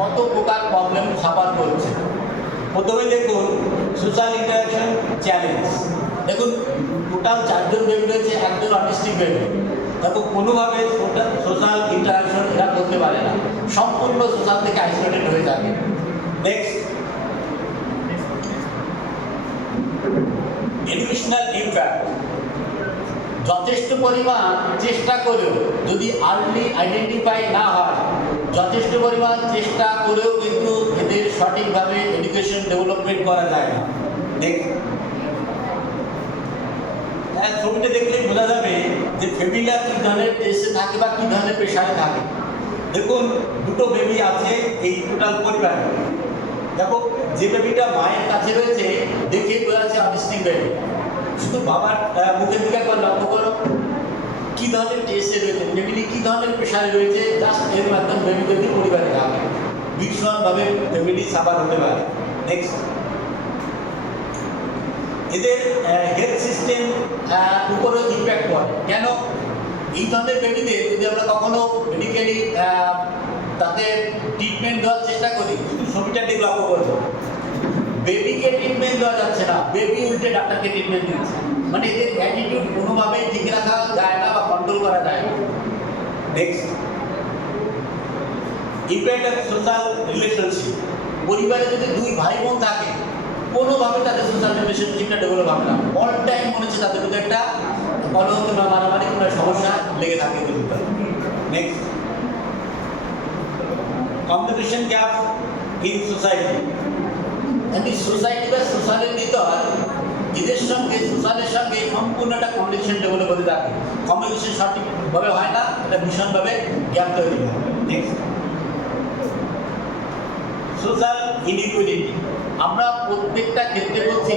কত প্রকার problem suffer করছে। প্রথমে দেখুন সোশ্যাল ইন্টারাকশন চ্যালেঞ্জ। দেখুন টোটাল 4 জন বেবি রয়েছে, একজন অটিস্টিক বেবি। দেখো কোনোভাবে সোশ্যাল ইন্টারাকশন এরা করতে পারে না, সম্পূর্ণ সোশ্যাল থেকে আইসোলেটেড হয়ে থাকে। Next, educational impact. যথেষ্ট পরিমাণ চেষ্টা করেও যদি আর্লি আইডেন্টিফাই না হয়, যথেষ্ট পরিমাণ চেষ্টা করেও কিন্তু এদের সঠিকভাবে এডুকেশন ডেভেলপমেন্ট করা যায় না। ছবিটা দেখলেই বোঝা যাবে যে ফ্যামিলিরা কী ধরনের টেস্টে থাকে বা কী ধরনের প্রেশারে থাকে। দেখুন দুটো বেবি আছে এই টোটাল পরিবারে। দেখো যে বেবিটা মায়ের কাছে রয়েছে দেখে বোঝা যাচ্ছে অটিস্টিক বেবি। শুধু বাবার মুখের দিকে একবার লক্ষ্য করো কী ধরনের টেস্টে রয়েছে, ফ্যামিলি কী ধরনের প্রেশারে রয়েছে, জাস্ট এর মাধ্যমে বেবি যদি পরিবারে থাকে ভীষণভাবে ফ্যামিলি সাফার হতে পারে। নেক্সট, এদের হেলথ সিস্টেম উপরেও ইম্প্যাক্ট পড়ে। কেন? এই ধরনের বেবিদের যদি আমরা কখনো মেডিকেলি তাদের ট্রিটমেন্ট দেওয়ার চেষ্টা করি, শুধু ছবিটা ঠিক লক্ষ্য করবো, বেবিকে ট্রিটমেন্ট দেওয়া যাচ্ছে না, বেবি উল্টে ডাক্তারকে ট্রিটমেন্ট দিচ্ছে। মানে এদের অ্যাটিটিউড কোনোভাবেই ঠিক রাখা যায় না বা কন্ট্রোল করা যায় না। Next, impact of social relationship. পরিবারে যদি দুই ভাই বোন থাকে কোনোভাবে তাদের সোশ্যাল রিলেশনশিপটা ডেভেলপ হবে না। অল টাইম মনে হচ্ছে তাদের মধ্যে একটা কলহ কিংবা মারামারি কিংবা সমস্যা লেগে থাকে এদের ভিতরে। Next, communication gap in society. এই সোসাইটি বা সোশ্যালের ভিতর এদের সঙ্গে সোশ্যালের সঙ্গে সম্পূর্ণ একটা কমিউনিকেশন ডেভেলপ হতে থাকে। কমিউনিকেশন সঠিকভাবে হয় না, এটা ভীষণভাবে গ্যাপ তৈরি হয়। Next, social inequality. আমরা প্রত্যেকটা ক্ষেত্রে বলছি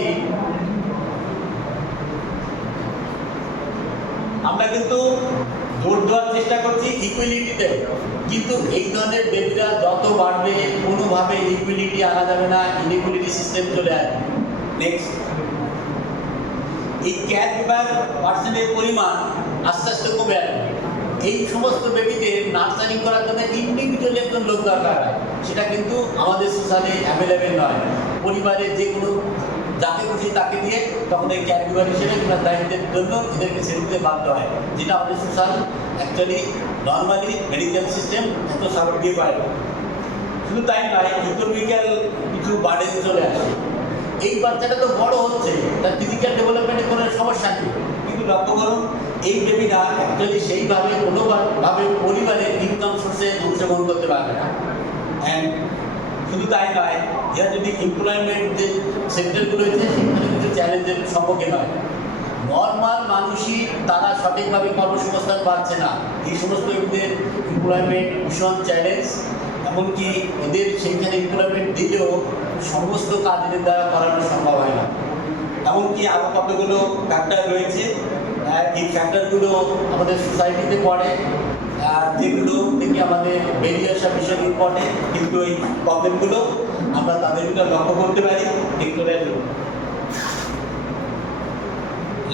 আমরা কিন্তু জোর দেওয়ার চেষ্টা করছি ইকুয়ালিটিতে, কিন্তু এই ধরনের বেবিরা যত বাড়বে কোনোভাবে ইকুয়ালিটি আনা যাবে না, ইনইকুয়ালিটি সিস্টেম চলে আসবে। নেক্সট, এই কেয়ার গিভার পার্সনের পরিমাণ আস্তে আস্তে কমে আসবে। এই সমস্ত বেবিদের নার্সারিং করার জন্য ইন্ডিভিজুয়ালি একজন লোক দরকার হয়, সেটা কিন্তু আমাদের সোশ্যালে অ্যাভেলেবেল নয়। পরিবারের যে কোনো যাকে খুশি তাকে দিয়ে তখন এই কেয়ার গিভার হিসেবে কিংবা দায়িত্বের জন্য এদেরকে ছেড়ে দিতে বাধ্য হয়, যেটা আমাদের social actually normally medical system এত সাপোর্ট দিয়ে পারে। শুধু তাই নয়, ইকোনমিক্যাল কিছু বার্ডেন চলে আসে। এই বাচ্চাটা তো বড় হচ্ছে, তার ফিজিক্যাল ডেভেলপমেন্টের কোনো সমস্যা নেই, কিন্তু লক্ষ্য করুন এই বেবিরা অ্যাকচুয়ালি সেইভাবে কোনোভাবে পরিবারের ইনকাম সোর্সে অংশগ্রহণ করতে পারবে না। অ্যান্ড শুধু তাই নয়, এরা যদি এমপ্লয়মেন্ট যে সেক্টরগুলো রয়েছে সেখানে কিছু চ্যালেঞ্জের সম্মুখীন হয়। নর্মাল মানুষই তারা সঠিকভাবে কর্মসংস্থান পাচ্ছে না। এই সমস্ত এদের এমপ্লয়মেন্ট ভীষণ চ্যালেঞ্জ। এমনকি এদের সেইখানে এমপ্লয়মেন্ট দিলেও সমস্ত কাজ এদের দ্বারা করানো সম্ভব হয় না। এমনকি আরও কতগুলো ফ্যাক্টর রয়েছে, এই ফ্যাক্টরগুলো আমাদের সোসাইটিতে পড়ে, যেগুলো থেকে আমাদের বেরিয়ে আসা ভীষণ ইম্পর্টেন্ট, কিন্তু এই প্রবলেমগুলো আমরা তাদের ভিতরে লক্ষ্য করতে পারি।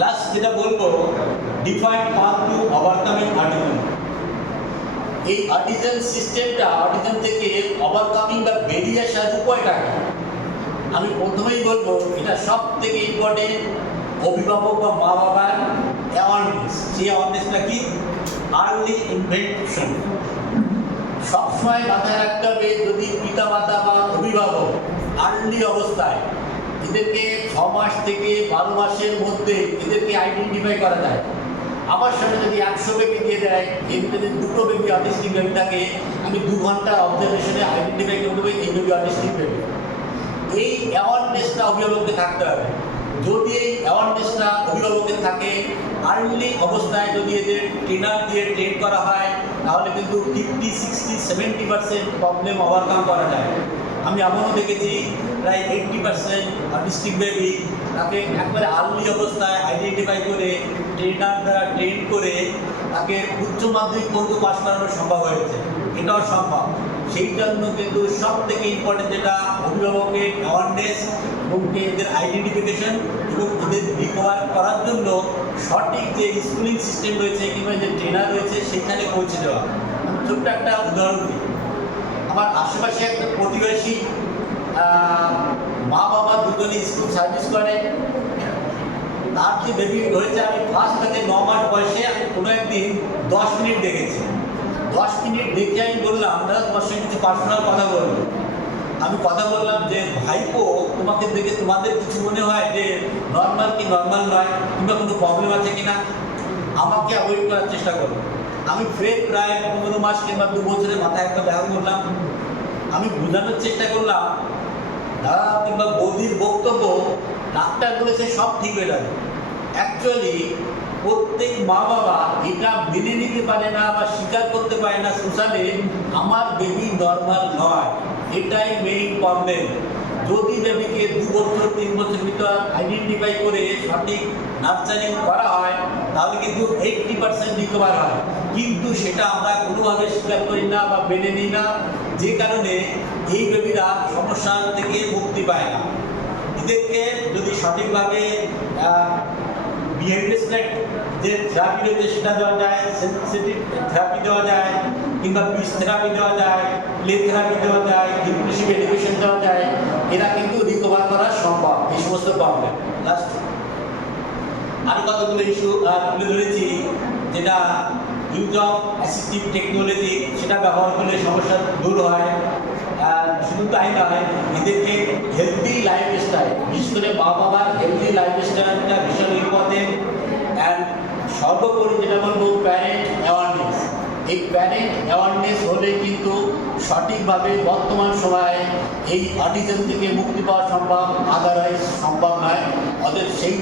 লাস্ট যেটা বলবো, define path to overcoming autism. এই অটিজম সিস্টেমটা, অটিজম থেকে ওভারকামিং বা বেরিয়ে আসার উপায়টা কি? আমি প্রথমেই বলবো এটা সব থেকে ইম্পর্টেন্ট অভিভাবক বা মা বাবার অ্যাওয়ারনেস। সেই অ্যাওয়ারনেসটা কি? আর্লি ইনভেন্টেশন। সবসময় মাথায় রাখতে হবে, যদি পিতা মাতা বা অভিভাবক আর্লি অবস্থায় এদেরকে 6 মাস থেকে 12 মাসের মধ্যে এদেরকে আইডেন্টিফাই করা যায়। আমার সামনে যদি 100 বেবি দিয়ে দেয়, এর ভিতরে 2টো বেবি অটিস্টিক বেবি থাকে, আমি 2 ঘন্টা অবজারভেশনে আইডেন্টিফাই করে দেবো এই বেবি অটিস্টিক বেবি। এই অ্যাওয়ারনেসটা অভিভাবককে থাকতে হবে। যদি এই অ্যাওয়ারনেসটা অভিভাবকের থাকে, আর্লি অবস্থায় যদি এদের ট্রেনার দিয়ে ট্রেন করা হয়, তাহলে কিন্তু 50, 60, 70% প্রবলেম ওভারকাম করা যায়। আমি এমনও দেখেছি প্রায় 80% অটিস্টিক বেবি তাকে একবারে আর্লি অবস্থায় আইডেন্টিফাই করে ট্রেনার দ্বারা ট্রেন করে তাকে উচ্চ মাধ্যমিক পর্যন্ত পাস করানো সম্ভব হয়েছে। এটাও সম্ভব। সেই জন্য কিন্তু সব থেকে ইম্পর্টেন্ট যেটা অভিভাবকের অ্যাওয়ারনেস এবং এদের আইডেন্টিফিকেশন এবং এদের রিকভার করার জন্য সঠিক যে স্কুলিং সিস্টেম রয়েছে কিংবা যে ট্রেনার রয়েছে সেখানে পৌঁছে দেওয়া। ছোট্ট একটা উদাহরণ দিই, আমার আশেপাশে একটা প্রতিবেশী মা বাবা দুজনেই স্কুল সার্ভিস করে, তার যে বেবি হয়েছে আমি ফার্স্ট থেকে 9 মাস বয়সে আমি কোনো একদিন 10 মিনিট দেখেছি। 10 মিনিট দেখে আমি বললাম, দাদা তোমার সঙ্গে কিছু পার্সোনাল কথা বলবো। আমি কথা বললাম যে ভাইপো, তোমাকে দেখে তোমাদের কিছু মনে হয় যে নর্মাল কি নর্মাল নয়, কিংবা কোনো প্রবলেম আছে কিনা, আমাকে অ্যাভয়েড করার চেষ্টা করো। আমি ফের প্রায় 15 মাস কিংবা 2 বছরের মাথায় একটা দেখা করলাম। আমি বোঝানোর চেষ্টা করলাম, দাদা কিংবা বৌদির বক্তব্য ডাক্তার বলেছে সব ঠিক হয়ে যাবে। অ্যাকচুয়ালি প্রত্যেক মা বাবা এটা মেনে নিতে পারে না বা স্বীকার করতে পারে না সোশ্যালে আমার বেবি নর্মাল নয়, এটাই মেইন প্রবলেম। যদি বেবিকে 2 বছর 3 বছর ভিতর আইডেন্টিফাই করে সঠিক নার্চারিং করা হয় তাহলে কিন্তু 80% রিকভার হয়, কিন্তু সেটা আমরা কোনোভাবে স্বীকার করি না বা মেনে নিই না, যে কারণে এই বেবিরা সমস্যা থেকে মুক্তি পায় না। এদেরকে যদি সঠিকভাবে বিহেভিয়ার যে থেরাপি রয়েছে সেটা দেওয়া যায়, সেন্সিটিভ থেরাপি দেওয়া যায়, কিংবা পিচ থেরাপি দেওয়া যায়, প্লে থেরাপি দেওয়া যায়, ডিপ্রেসিভ এডুকেশন দেওয়া যায়, এরা কিন্তু রিকভার করা সম্ভব এই সমস্ত প্রবলেম। লাস্ট আরও কতগুলো ইস্যু তুলে ধরেছি, যেটা ইউজ অফ অ্যাসিস্টিভ টেকনোলজি, সেটা ব্যবহার করলে সমস্যা দূর হয়। শুধু তাই নয়, এদেরকে হেলদি লাইফস্টাইল, বিশেষ করে মা বাবার হেলদি লাইফস্টাইলটা ভীষণ ইম্পর্টেন্ট। অ্যান্ড সর্বোপরি যেটা বলবো, প্যারেন্ট অ্যাওয়ারনেস। এই প্যারেন্ট অ্যাওয়ারনেস হলে কিন্তু সঠিকভাবে বর্তমান সময়ে এই অটিজম থেকে মুক্তি পাওয়া সম্ভব, আদারওয়াইজ সম্ভব নয়। অতএব সেই